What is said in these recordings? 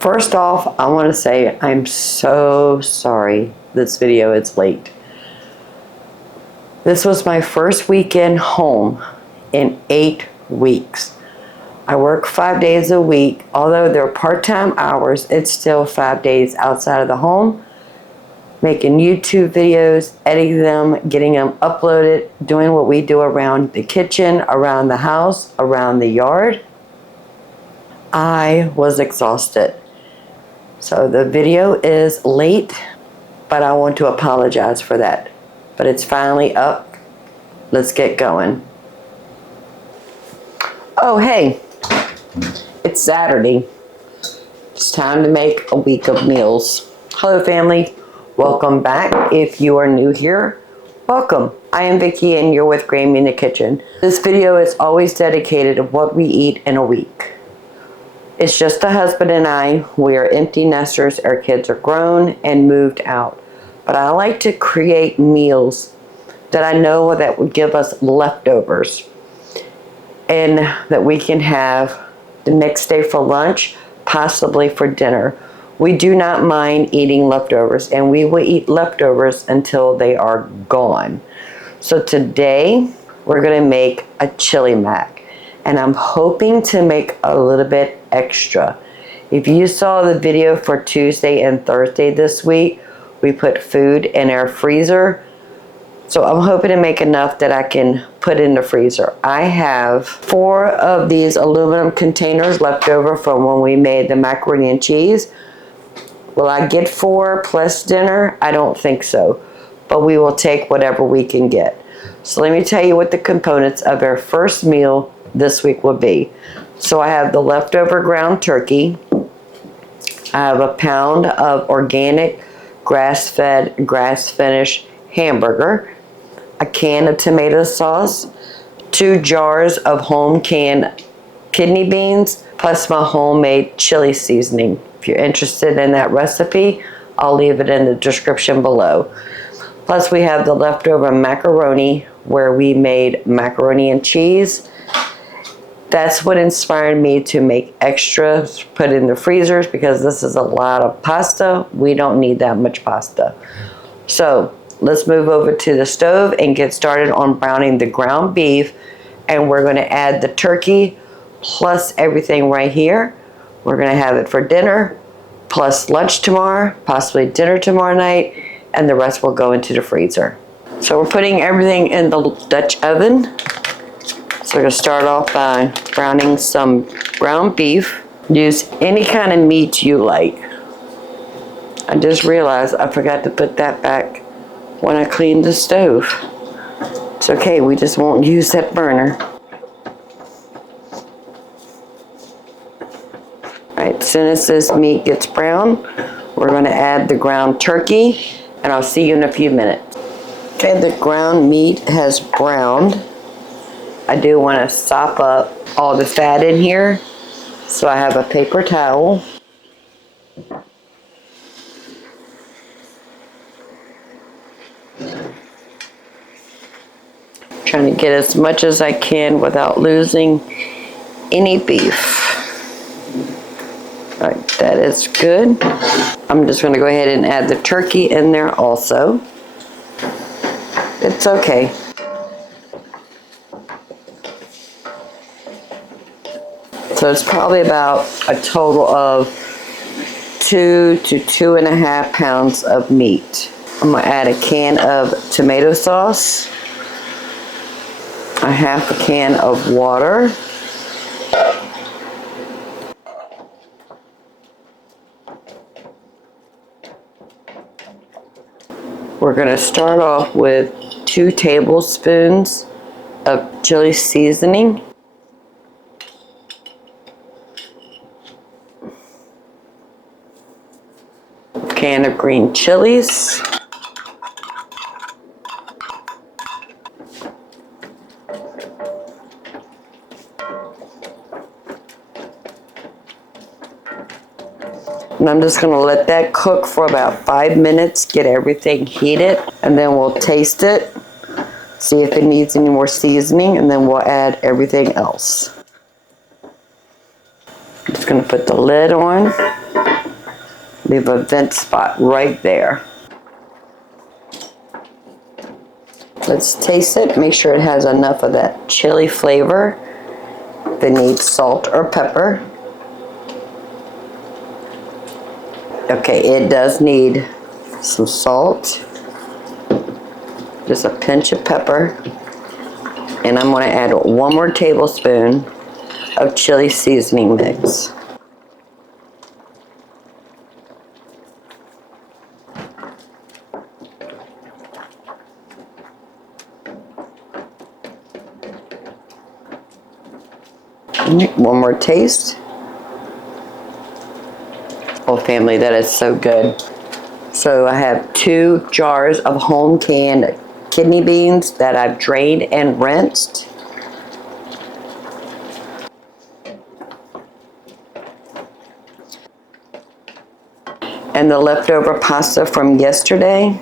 First off, I want to say I'm so sorry this video is late. This was my first weekend home in 8 weeks. I work 5 days a week. Although they're part-time hours, it's still 5 days outside of the home, making YouTube videos, editing them, getting them uploaded, doing what we do around the kitchen, around the house, around the yard. I was exhausted. So the video is late, but I want to apologize for that. But it's finally up. Let's get going. Oh, hey, it's Saturday. It's time to make a week of meals. Hello, family. Welcome back. If you are new here, welcome. I am Vicki and you're with Grammy in the Kitchen. This video is always dedicated to what we eat in a week. It's just the husband and I. We are empty nesters. Our kids are grown and moved out. But I like to create meals that I know that would give us leftovers and that we can have the next day for lunch, possibly for dinner. We do not mind eating leftovers, and we will eat leftovers until they are gone. So today we're going to make a chili mac. And I'm hoping to make a little bit extra. If you saw the video for Tuesday and Thursday this week, we put food in our freezer. So I'm hoping to make enough that I can put in the freezer. I have 4 of these aluminum containers left over from when we made the macaroni and cheese. Will I get 4 plus dinner? I don't think so. But we will take whatever we can get. So let me tell you what the components of our first meal this week will be. So I have the leftover ground turkey. I have a pound of organic grass-fed, grass-finished hamburger, a can of tomato sauce, 2 jars of home canned kidney beans, plus my homemade chili seasoning. If you're interested in that recipe, I'll leave it in the description below. Plus we have the leftover macaroni where we made macaroni and cheese. That's what inspired me to make extra, put in the freezers, because this is a lot of pasta. We don't need that much pasta. So let's move over to the stove and get started on browning the ground beef. And we're going to add the turkey plus everything right here. We're going to have it for dinner, plus lunch tomorrow, possibly dinner tomorrow night, and the rest will go into the freezer. So we're putting everything in the Dutch oven. So we're going to start off by browning some ground beef. Use any kind of meat you like. I just realized I forgot to put that back when I cleaned the stove. It's okay, we just won't use that burner. Alright, as soon as this meat gets brown, we're going to add the ground turkey, and I'll see you in a few minutes. Okay, the ground meat has browned. I do want to sop up all the fat in here, so I have a paper towel. Trying to get as much as I can without losing any beef. All right, that is good. I'm just going to go ahead and add the turkey in there also. It's okay. So it's probably about a total of 2 to 2.5 pounds of meat. I'm going to add a can of tomato sauce, a half a can of water, we're going to start off with 2 tablespoons of chili seasoning. Can of green chilies, and I'm just going to let that cook for about 5 minutes, get everything heated, and then we'll taste it, see if it needs any more seasoning, and then we'll add everything else. I'm just going to put the lid on. Leave a vent spot right there. Let's taste it. Make sure it has enough of that chili flavor. If it needs salt or pepper. Okay, it does need some salt. Just a pinch of pepper. And I'm going to add 1 more tablespoon of chili seasoning mix. One more taste. Oh, family, that is so good. So I have 2 jars of home canned kidney beans that I've drained and rinsed. And the leftover pasta from yesterday.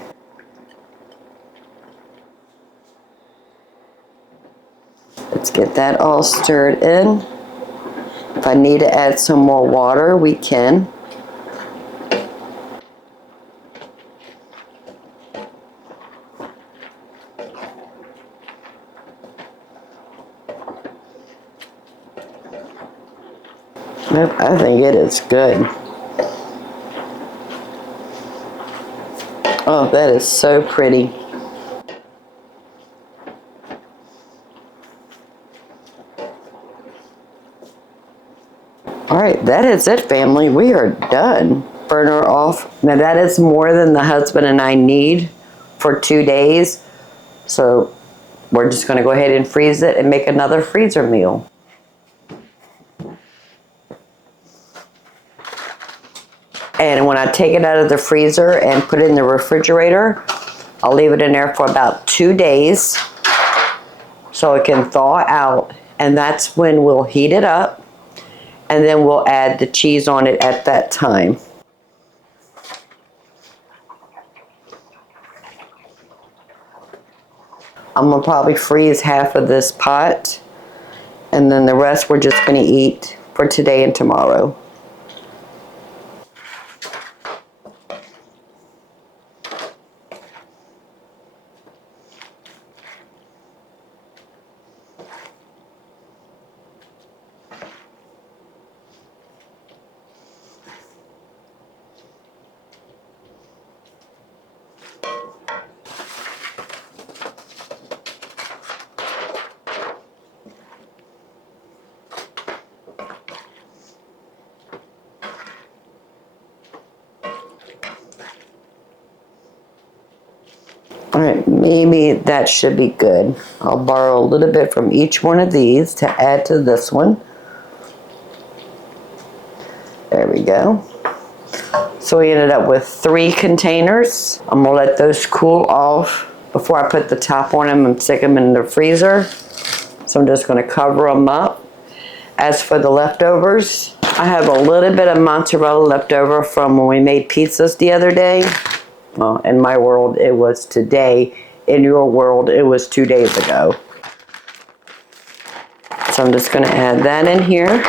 Let's get that all stirred in. If I need to add some more water, we can. I think it is good. Oh, that is so pretty. All right, that is it, family. We are done. Burner off. Now that is more than the husband and I need for 2 days. So we're just going to go ahead and freeze it and make another freezer meal. And when I take it out of the freezer and put it in the refrigerator, I'll leave it in there for about 2 days so it can thaw out. And that's when we'll heat it up. And then we'll add the cheese on it at that time. I'm gonna probably freeze half of this pot, and then the rest we're just gonna eat for today and tomorrow. All right, maybe that should be good. I'll borrow a little bit from each one of these to add to this one. There we go. So we ended up with 3 containers. I'm gonna let those cool off before I put the top on them and stick them in the freezer. So I'm just gonna cover them up. As for the leftovers, I have a little bit of mozzarella left over from when we made pizzas the other day. Well, in my world, it was today. In your world, it was 2 days ago. So I'm just gonna add that in here.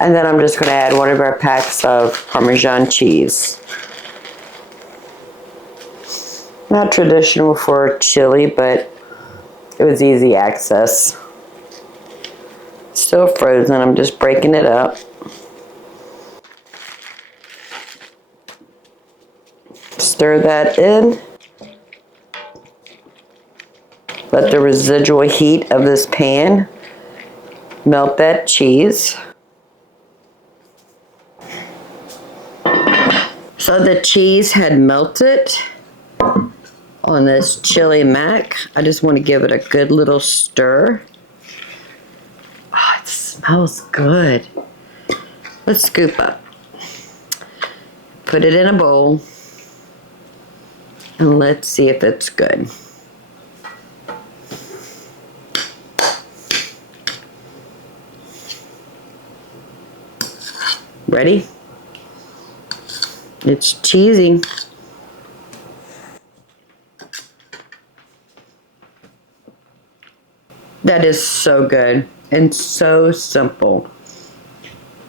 And then I'm just gonna add 1 of our packs of Parmesan cheese. Not traditional for chili, but it was easy access. Still frozen, I'm just breaking it up. Stir that in. Let the residual heat of this pan melt that cheese. So the cheese had melted on this chili mac. I just want to give it a good little stir. Oh, it smells good. Let's scoop up. Put it in a bowl. And let's see if it's good. Ready? It's cheesy. That is so good and so simple.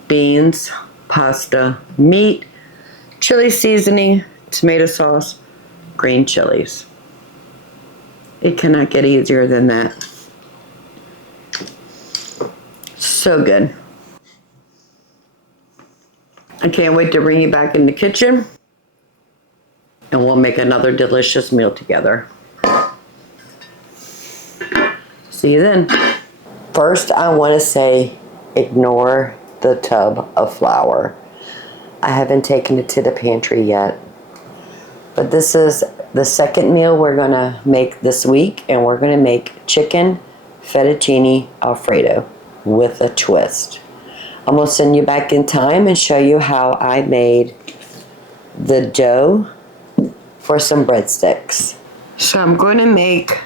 Beans, pasta, meat, chili seasoning, tomato sauce, green chilies. It cannot get easier than that. So good. I can't wait to bring you back in the kitchen and we'll make another delicious meal together. See you then. First, I want to say ignore the tub of flour. I haven't taken it to the pantry yet. But this is the second meal we're going to make this week, and we're going to make chicken fettuccine Alfredo with a twist. I'm going to send you back in time and show you how I made the dough for some breadsticks. So I'm going to make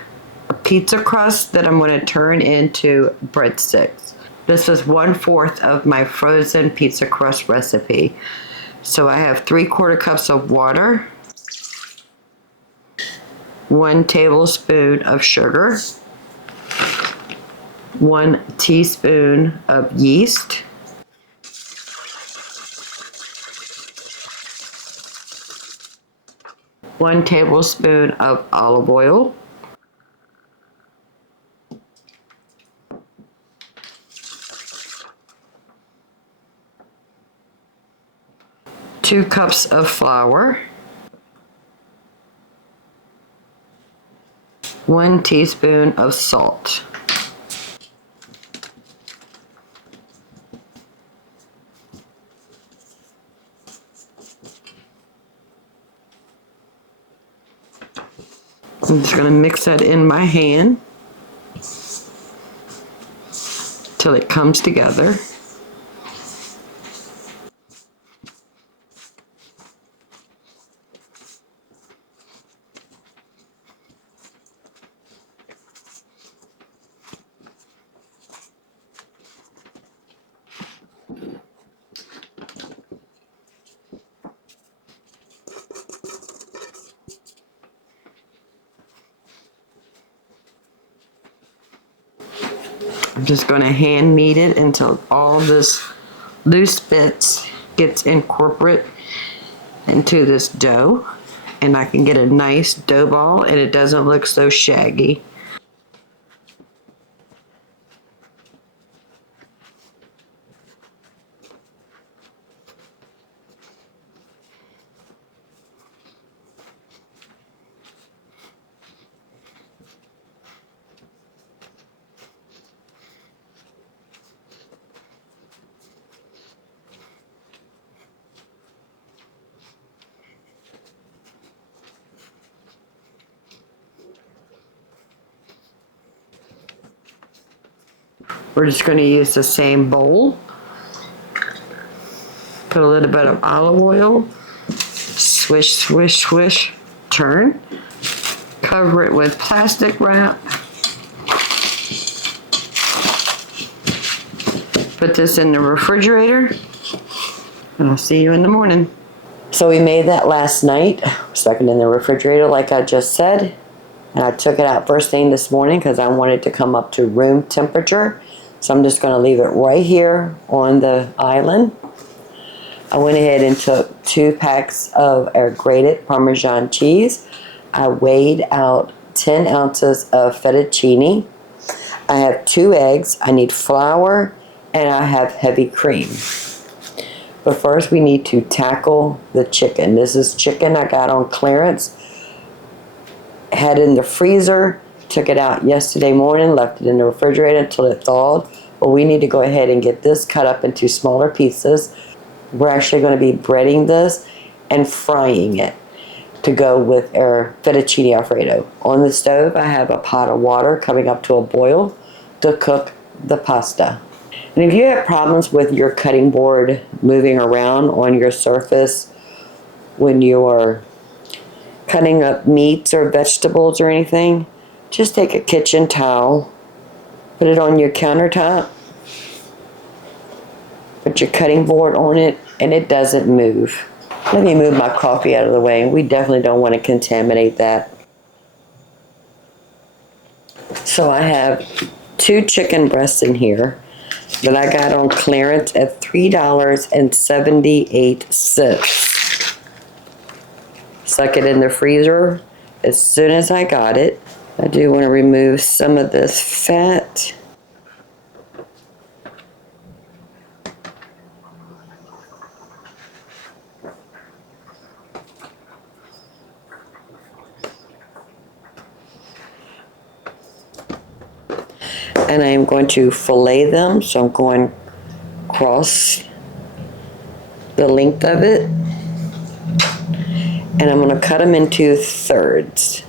a pizza crust that I'm going to turn into breadsticks. This is 1/4 of my frozen pizza crust recipe. So I have 3/4 cups of water, 1 tablespoon of sugar, 1 teaspoon of yeast, 1 tablespoon of olive oil, 2 cups of flour, 1 teaspoon of salt. I'm just going to mix that in my hand till it comes together. I'm just going to hand knead it until all this loose bits gets incorporate into this dough, and I can get a nice dough ball and it doesn't look so shaggy. We're just going to use the same bowl. Put a little bit of olive oil. Swish, swish, swish. Turn. Cover it with plastic wrap. Put this in the refrigerator. And I'll see you in the morning. So we made that last night. Stuck it in the refrigerator like I just said. And I took it out first thing this morning because I wanted it to come up to room temperature. So I'm just going to leave it right here on the island. I went ahead and took 2 packs of our grated Parmesan cheese. I weighed out 10 ounces of fettuccine. I have 2 eggs. I need flour and I have heavy cream. But first we need to tackle the chicken. This is chicken I got on clearance. Had it in the freezer. Took it out yesterday morning, left it in the refrigerator until it thawed. But we need to go ahead and get this cut up into smaller pieces. We're actually going to be breading this and frying it to go with our fettuccine Alfredo. On the stove, I have a pot of water coming up to a boil to cook the pasta. And if you have problems with your cutting board moving around on your surface when you are cutting up meats or vegetables or anything, just take a kitchen towel, put it on your countertop, put your cutting board on it, and it doesn't move. Let me move my coffee out of the way. We definitely don't want to contaminate that. So I have 2 chicken breasts in here that I got on clearance at $3.78. Stuck it in the freezer as soon as I got it. I do want to remove some of this fat. And I am going to fillet them, so I'm going across the length of it. And I'm going to cut them into thirds.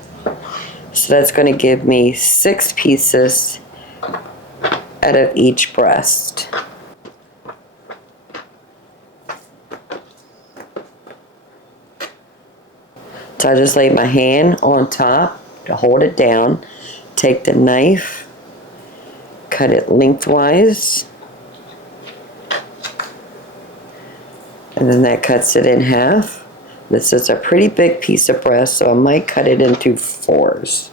So that's going to give me 6 pieces out of each breast. So I just lay my hand on top to hold it down, take the knife, cut it lengthwise, and then that cuts it in half. This is a pretty big piece of breast, so I might cut it into 4s.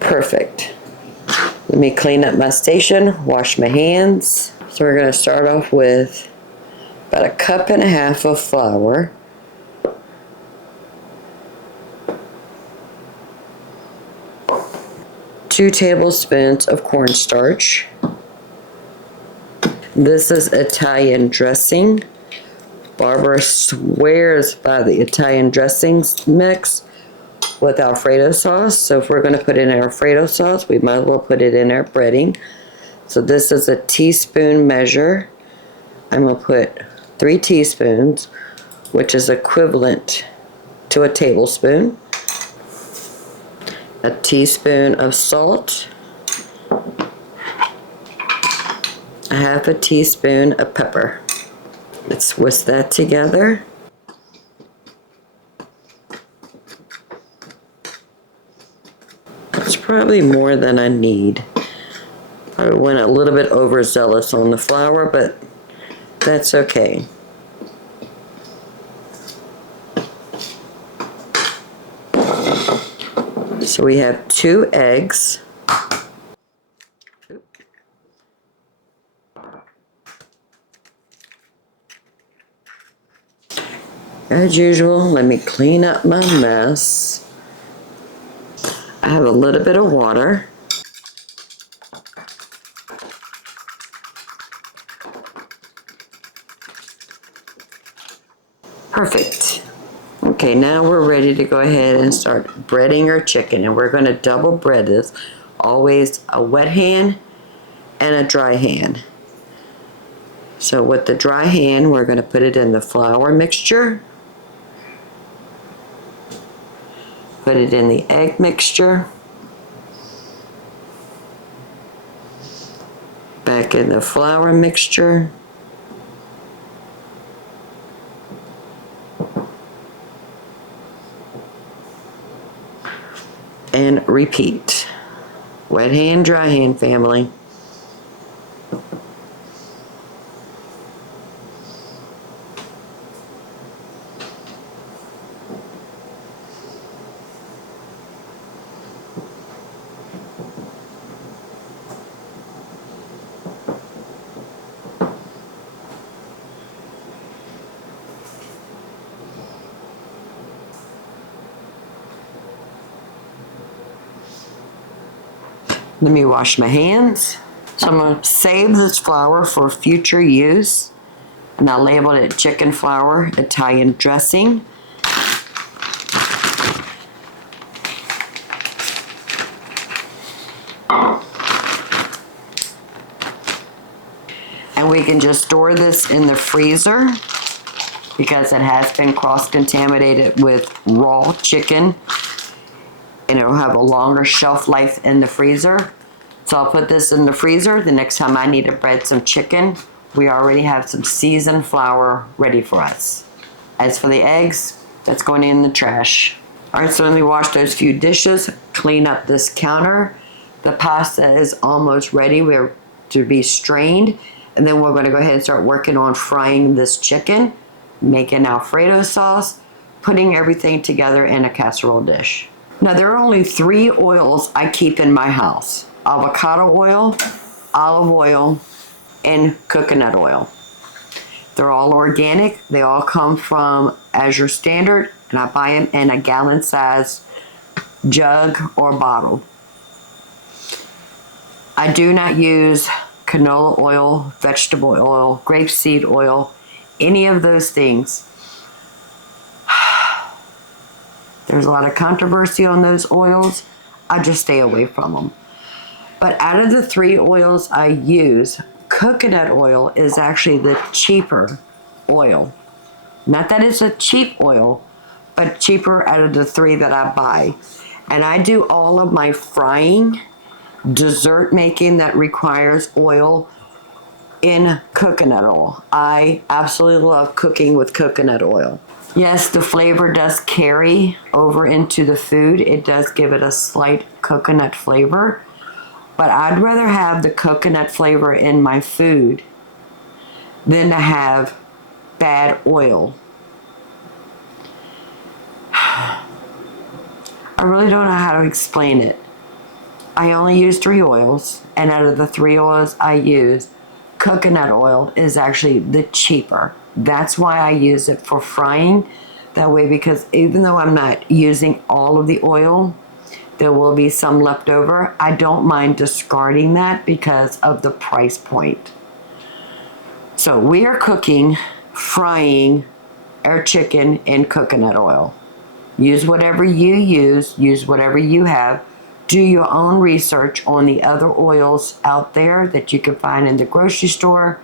Perfect. Let me clean up my station, wash my hands. So we're going to start off with about 1.5 cups of flour. Two tablespoons of cornstarch. This is Italian dressing. Barbara swears by the Italian dressings mix with Alfredo sauce. So if we're going to put in Alfredo sauce, we might as well put it in our breading. So this is a teaspoon measure. I'm going to put 3 teaspoons, which is equivalent to a tablespoon. A teaspoon of salt. 1/2 teaspoon of pepper. Let's whisk that together. That's probably more than I need. Probably went a little bit overzealous on the flour, but that's okay. So we have 2 eggs. As usual, let me clean up my mess. I have a little bit of water. Perfect. Okay, now we're ready to go ahead and start breading our chicken, and we're going to double bread this. Always a wet hand and a dry hand. So with the dry hand, we're going to put it in the flour mixture. Put it in the egg mixture. Back in the flour mixture. And repeat. Wet hand, dry hand, family. Let me wash my hands. So I'm going to save this flour for future use. And I labeled it chicken flour, Italian dressing. And we can just store this in the freezer because it has been cross-contaminated with raw chicken. And it'll have a longer shelf life in the freezer. So I'll put this in the freezer. The next time I need to bread some chicken, we already have some seasoned flour ready for us. As for the eggs, that's going in the trash. All right, so let me wash those few dishes, clean up this counter. The pasta is almost ready. We're to be strained. And then we're going to go ahead and start working on frying this chicken, making Alfredo sauce, putting everything together in a casserole dish. Now there are only 3 oils I keep in my house: avocado oil, olive oil, and coconut oil. They're all organic. They all come from Azure Standard, and I buy them in a gallon size jug or bottle. I do not use canola oil, vegetable oil, grapeseed oil, any of those things. There's a lot of controversy on those oils. I just stay away from them. But out of the 3 oils I use, coconut oil is actually the cheaper oil. Not that it's a cheap oil, but cheaper out of the 3 that I buy. And I do all of my frying, dessert making that requires oil in coconut oil. I absolutely love cooking with coconut oil. Yes, the flavor does carry over into the food. It does give it a slight coconut flavor. But I'd rather have the coconut flavor in my food than to have bad oil. I really don't know how to explain it. I only use 3 oils, and out of the 3 oils I use, coconut oil is actually the cheaper. That's why I use it for frying. That way, because even though I'm not using all of the oil, there will be some left over. I don't mind discarding that because of the price point. So we are cooking, frying our chicken in coconut oil. Use whatever you use whatever you have. Do your own research on the other oils out there that you can find in the grocery store.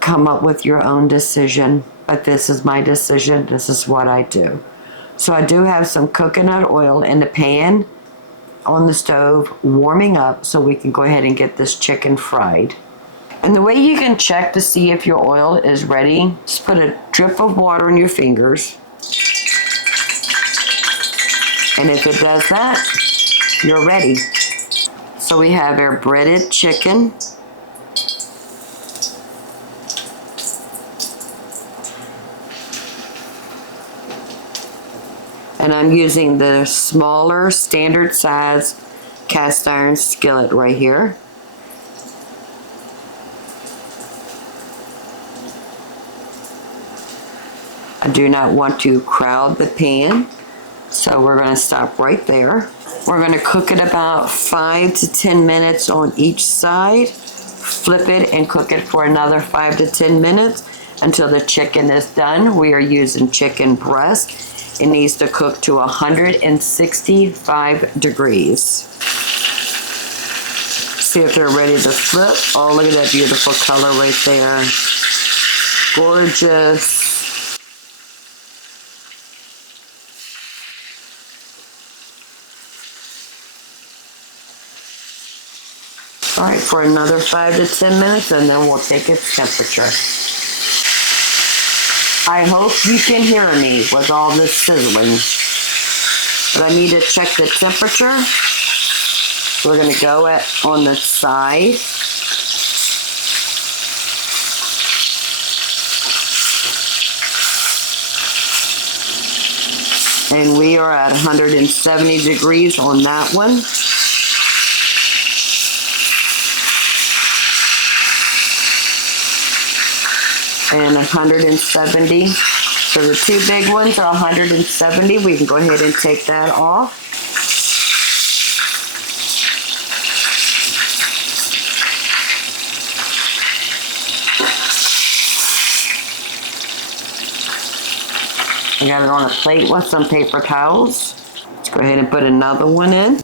Come up with your own decision, but this is my decision. This is what I do. So I do have some coconut oil in the pan on the stove warming up so we can go ahead and get this chicken fried. And the way you can check to see if your oil is ready, just put a drip of water on your fingers. And if it does that, you're ready. So we have our breaded chicken. And I'm using the smaller standard size cast iron skillet right here. I do not want to crowd the pan, so we're going to stop right there. We're going to cook it about 5 to 10 minutes on each side. Flip it and cook it for another 5 to 10 minutes until the chicken is done. We are using chicken breast. It needs to cook to 165 degrees. See if they're ready to flip. Oh, look at that beautiful color right there. Gorgeous. All right, for another 5 to 10 minutes, and then we'll take its temperature. I hope you can hear me with all this sizzling. But I need to check the temperature. We're going to go on the side. And we are at 170 degrees on that one. And 170. So the 2 big ones are 170. We can go ahead and take that off. I got it on a plate with some paper towels. Let's go ahead and put another one in.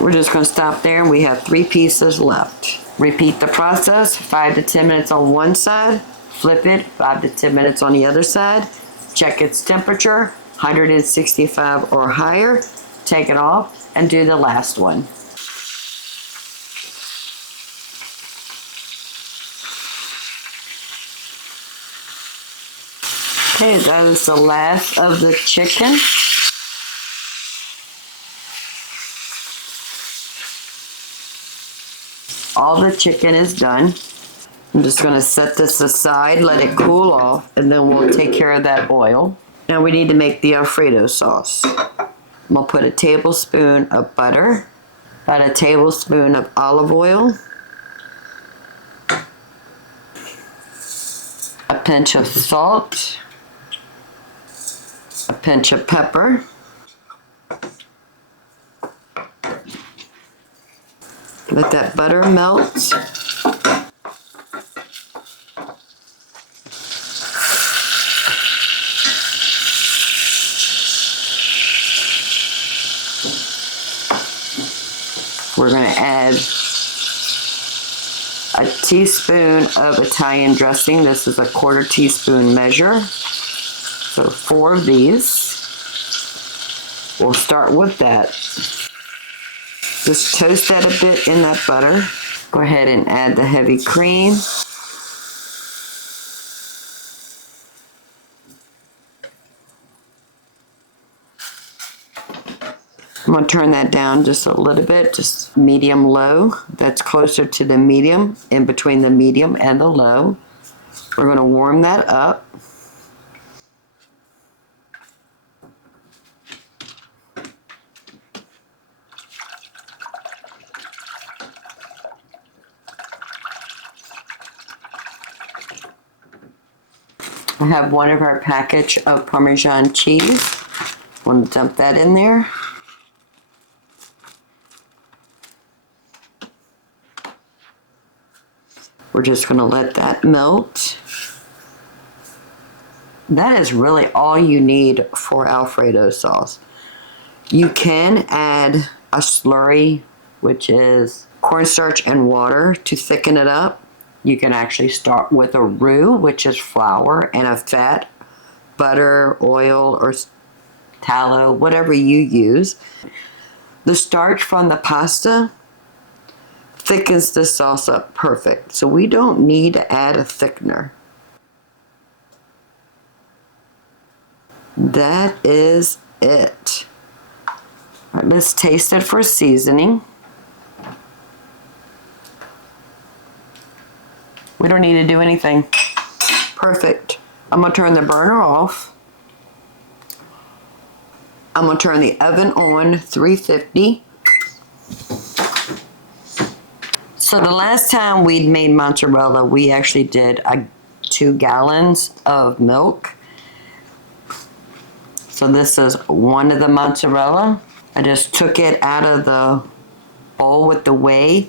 We're just going to stop there, and we have 3 pieces left. Repeat the process, 5 to 10 minutes on one side, flip it, 5 to 10 minutes on the other side, check its temperature, 165 or higher, take it off, and do the last one. Okay, that is the last of the chicken. all the chicken is done. I'm just going to set this aside, let it cool off, and then we'll take care of that oil. Now we need to make the Alfredo sauce. I'm going to put a tablespoon of butter, about a tablespoon of olive oil, a pinch of salt, a pinch of pepper, let that butter melt. We're going to add a teaspoon of Italian dressing. This is a 1/4 teaspoon measure. So 4 of these. We'll start with that. Just toast that a bit in that butter. Go ahead and add the heavy cream. I'm going to turn that down just a little bit, just medium-low. That's closer to the medium, in between the medium and the low. We're going to warm that up. I have one of our package of Parmesan cheese. I'm going to dump that in there. We're just going to let that melt. That is really all you need for Alfredo sauce. You can add a slurry, which is cornstarch and water, to thicken it up. You can actually start with a roux, which is flour, and a fat, butter, oil, or tallow, whatever you use. The starch from the pasta thickens the sauce up perfect, so we don't need to add a thickener. That is it. All right, let's taste it for seasoning. We don't need to do anything. Perfect. I'm going to turn the burner off. I'm going to turn the oven on 350. So the last time we'd made mozzarella, we actually did 2 gallons of milk. So this is one of the mozzarella. I just took it out of the bowl with the whey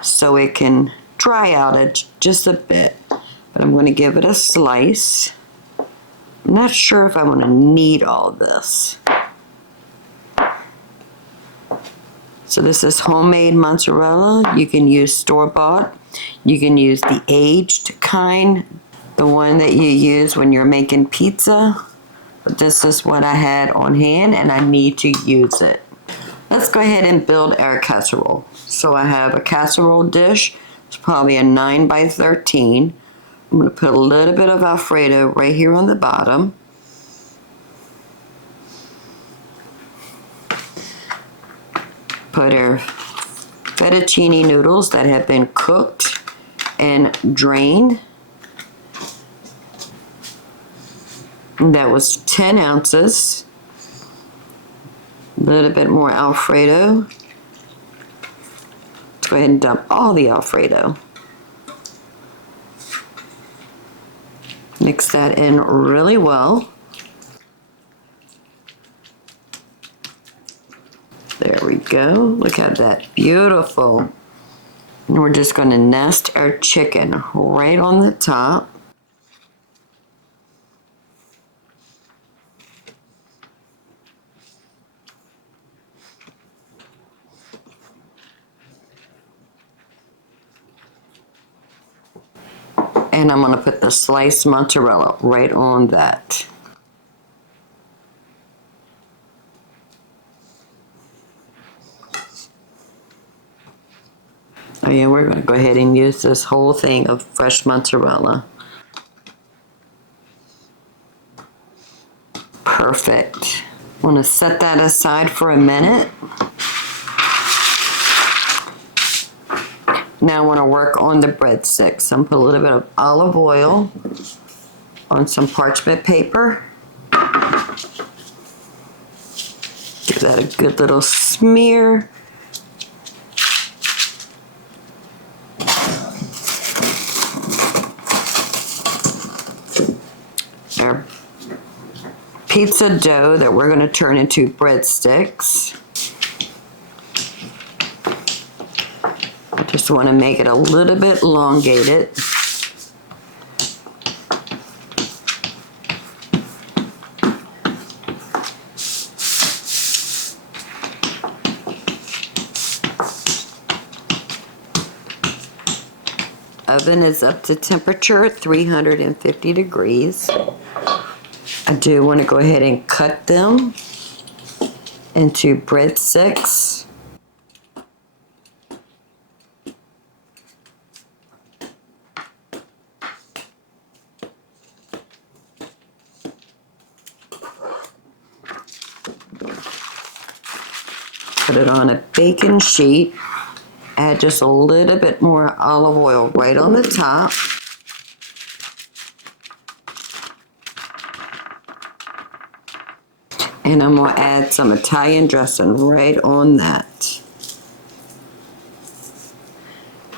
so it can dry out just a bit. But I'm going to give it a slice. I'm not sure if I want to knead all this. So this is homemade mozzarella. You can use store-bought. You can use the aged kind, the one that you use when you're making pizza. But this is what I had on hand, and I need to use it. Let's go ahead and build our casserole. So I have a casserole dish. It's probably a 9 by 13. I'm going to put a little bit of Alfredo right here on the bottom. Put our fettuccine noodles that have been cooked and drained. And that was 10 ounces. A little bit more Alfredo. Let's go ahead and dump all the Alfredo. Mix that in really well. There we go. Look at that. Beautiful. And we're just going to nest our chicken right on the top. And I'm going to put the sliced mozzarella right on that. Oh yeah, we're going to go ahead and use this whole thing of fresh mozzarella. Perfect. I'm going to set that aside for a minute. Now I want to work on the breadsticks. I'm put a little bit of olive oil on some parchment paper. Give that a good little smear. Our pizza dough that we're going to turn into breadsticks. I just want to make it a little bit elongated. Oven is up to temperature 350 degrees. I do want to go ahead and cut them into breadsticks. Put it on a baking sheet. Add just a little bit more olive oil right on the top. And I'm going to add some Italian dressing right on that.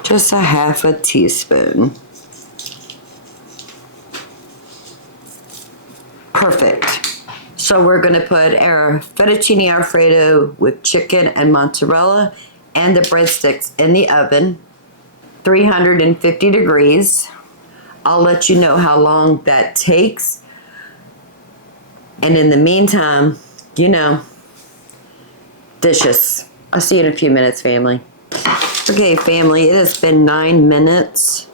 Just a half a teaspoon. Perfect. So we're going to put our fettuccine Alfredo with chicken and mozzarella and the breadsticks in the oven, 350 degrees. I'll let you know how long that takes. And in the meantime, you know, dishes. I'll see you in a few minutes, family. Okay, family, it has been 9 minutes,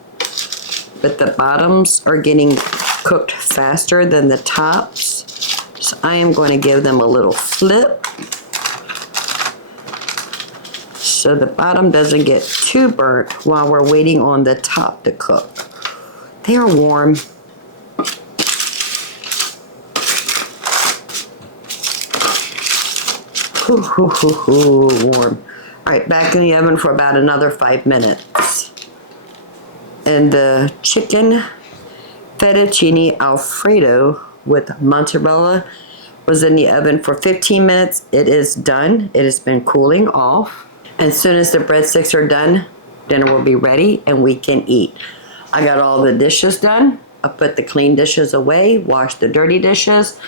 but the bottoms are getting cooked faster than the tops. So I am going to give them a little flip so the bottom doesn't get too burnt while we're waiting on the top to cook. They are warm. Warm. All right, back in the oven for about another 5 minutes. And the chicken fettuccine Alfredo with mozzarella was in the oven for 15 minutes. It is done. It has been cooling off. As soon as the breadsticks are done, dinner will be ready and we can eat. I got all the dishes done. I put the clean dishes away, washed the dirty dishes.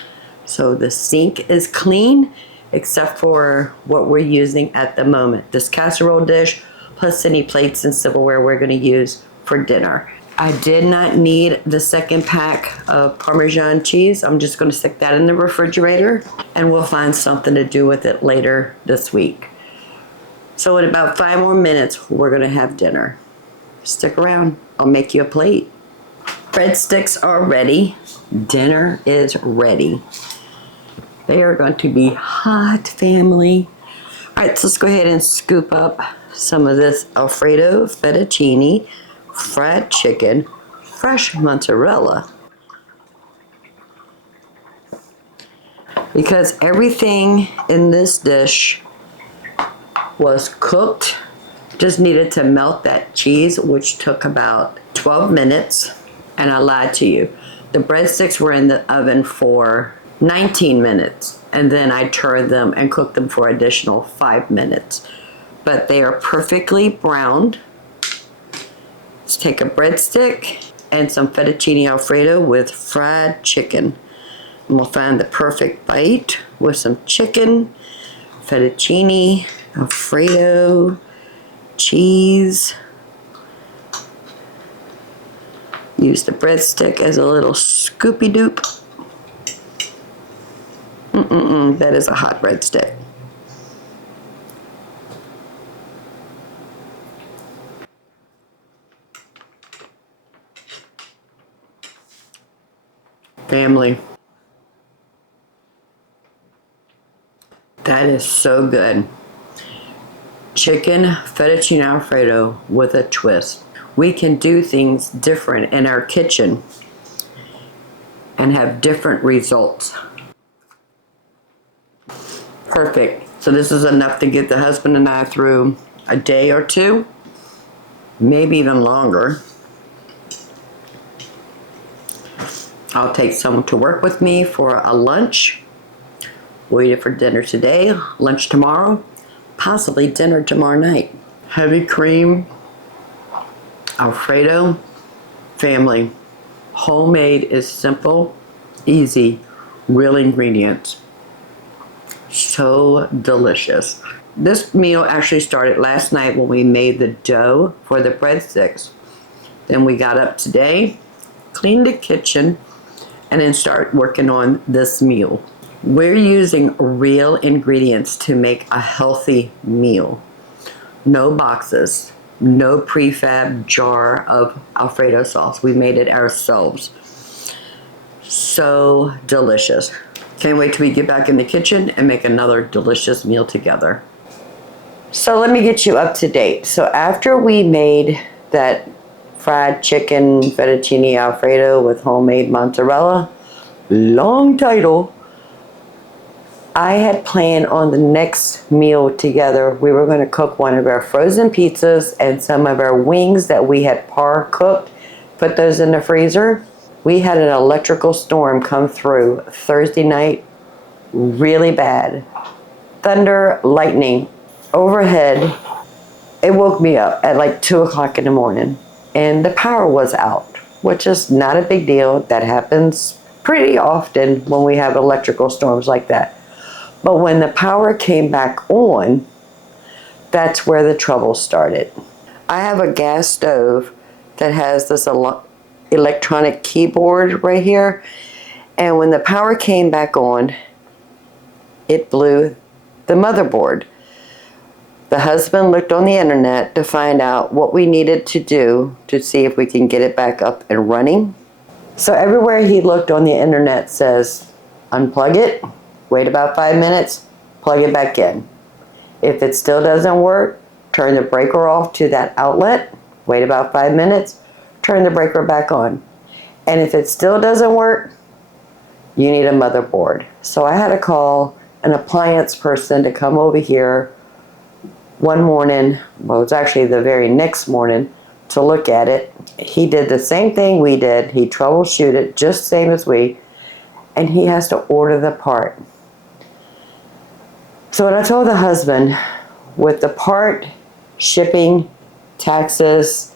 So the sink is clean, except for what we're using at the moment. This casserole dish, plus any plates and silverware we're gonna use for dinner. I did not need the second pack of Parmesan cheese. I'm just gonna stick that in the refrigerator and we'll find something to do with it later this week. So in about 5 more minutes, we're gonna have dinner. Stick around, I'll make you a plate. Breadsticks are ready. Dinner is ready. They are going to be hot, family. All right, so let's go ahead and scoop up some of this Alfredo fettuccine, fried chicken, fresh mozzarella. Because everything in this dish was cooked, just needed to melt that cheese, which took about 12 minutes. And I lied to you. The breadsticks were in the oven for 19 minutes, and then I turned them and cooked them for additional 5 minutes. But they are perfectly browned. Let's take a breadstick and some fettuccine Alfredo with fried chicken. And we'll find the perfect bite with some chicken, fettuccine, Alfredo, cheese. Use the breadstick as a little scoopy doop. That is a hot breadstick. Family. That is so good. Chicken fettuccine Alfredo with a twist. We can do things different in our kitchen and have different results. Perfect. So this is enough to get the husband and I through a day or two. maybe even longer. I'll take some to work with me for a lunch. We'll eat it for dinner today, lunch tomorrow, possibly dinner tomorrow night. Heavy cream, Alfredo, family. Homemade is simple, easy, real ingredients. So delicious. This meal actually started last night when we made the dough for the breadsticks. Then we got up today, cleaned the kitchen, and then start working on this meal. We're using real ingredients to make a healthy meal. No boxes, no prefab jar of Alfredo sauce. We made it ourselves. So delicious. Can't wait till we get back in the kitchen and make another delicious meal together. So let me get you up to date. So after we made that fried chicken fettuccine Alfredo with homemade mozzarella, long title, I had planned on the next meal together. We were going to cook one of our frozen pizzas and some of our wings that we had par cooked, put those in the freezer. We had an electrical storm come through Thursday night, really bad. Thunder, lightning, overhead. It woke me up at like 2 o'clock in the morning and the power was out, which is not a big deal. That happens pretty often when we have electrical storms like that. But when the power came back on, that's where the trouble started. I have a gas stove that has this electronic keyboard right here, and when the power came back on, it blew the motherboard. The husband looked on the internet to find out what we needed to do to see if we can get it back up and running. So everywhere he looked on the internet says, unplug it, wait about 5 minutes, plug it back in. If it still doesn't work, turn the breaker off to that outlet, wait about 5 minutes, turn the breaker back on. And if it still doesn't work, you need a motherboard. So I had to call an appliance person to come over here one morning, well, it was actually the very next morning, to look at it. He did the same thing we did. He troubleshooted it just same as we, and he has to order the part. So when I told the husband, with the part, shipping, taxes,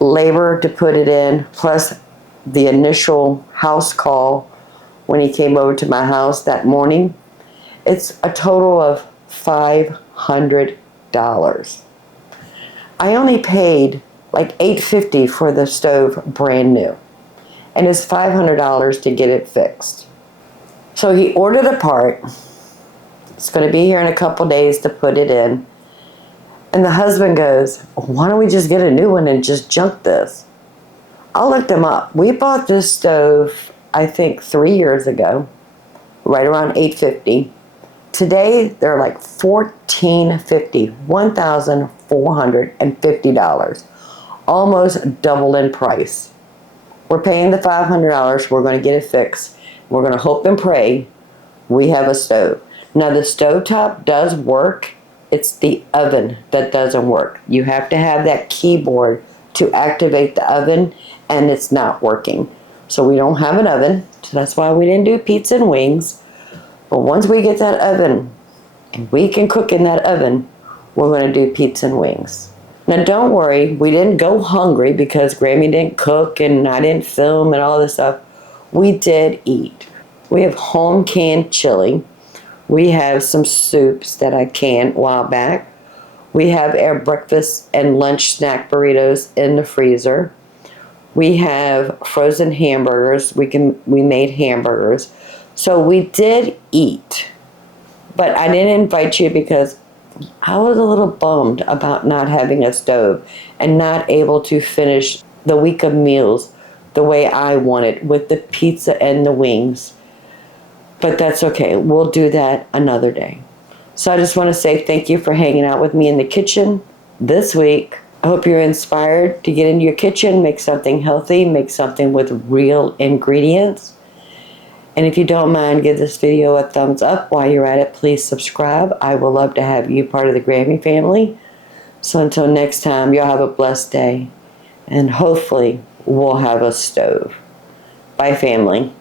labor to put it in, plus the initial house call when he came over to my house that morning, it's a total of $500. I only paid like $850 for the stove brand new, and it's $500 to get it fixed. So he ordered a part. It's going to be here in a couple days to put it in. And the husband goes, why don't we just get a new one and just junk this? I looked him up. We bought this stove, I think 3 years ago, right around $850. Today, they're like $1,450, $1,450, almost double in price. We're paying the $500. We're going to get it fixed. We're going to hope and pray we have a stove. Now, the stovetop does work. It's the oven that doesn't work. You have to have that keyboard to activate the oven, and it's not working. So we don't have an oven, so that's why we didn't do pizza and wings. But once we get that oven, and we can cook in that oven, we're going to do pizza and wings. Now don't worry, we didn't go hungry because Grammy didn't cook and I didn't film and all this stuff. We did eat. We have home canned chili. We have some soups that I canned a while back. We have our breakfast and lunch snack burritos in the freezer. We have frozen hamburgers. We made hamburgers. So we did eat, but I didn't invite you because I was a little bummed about not having a stove and not able to finish the week of meals the way I wanted with the pizza and the wings. But that's okay. We'll do that another day. So I just want to say thank you for hanging out with me in the kitchen this week. I hope you're inspired to get into your kitchen, make something healthy, make something with real ingredients. And if you don't mind, give this video a thumbs up. While you're at it, please subscribe. I would love to have you part of the Grammy family. So until next time, y'all have a blessed day. And hopefully we'll have a stove. Bye, family.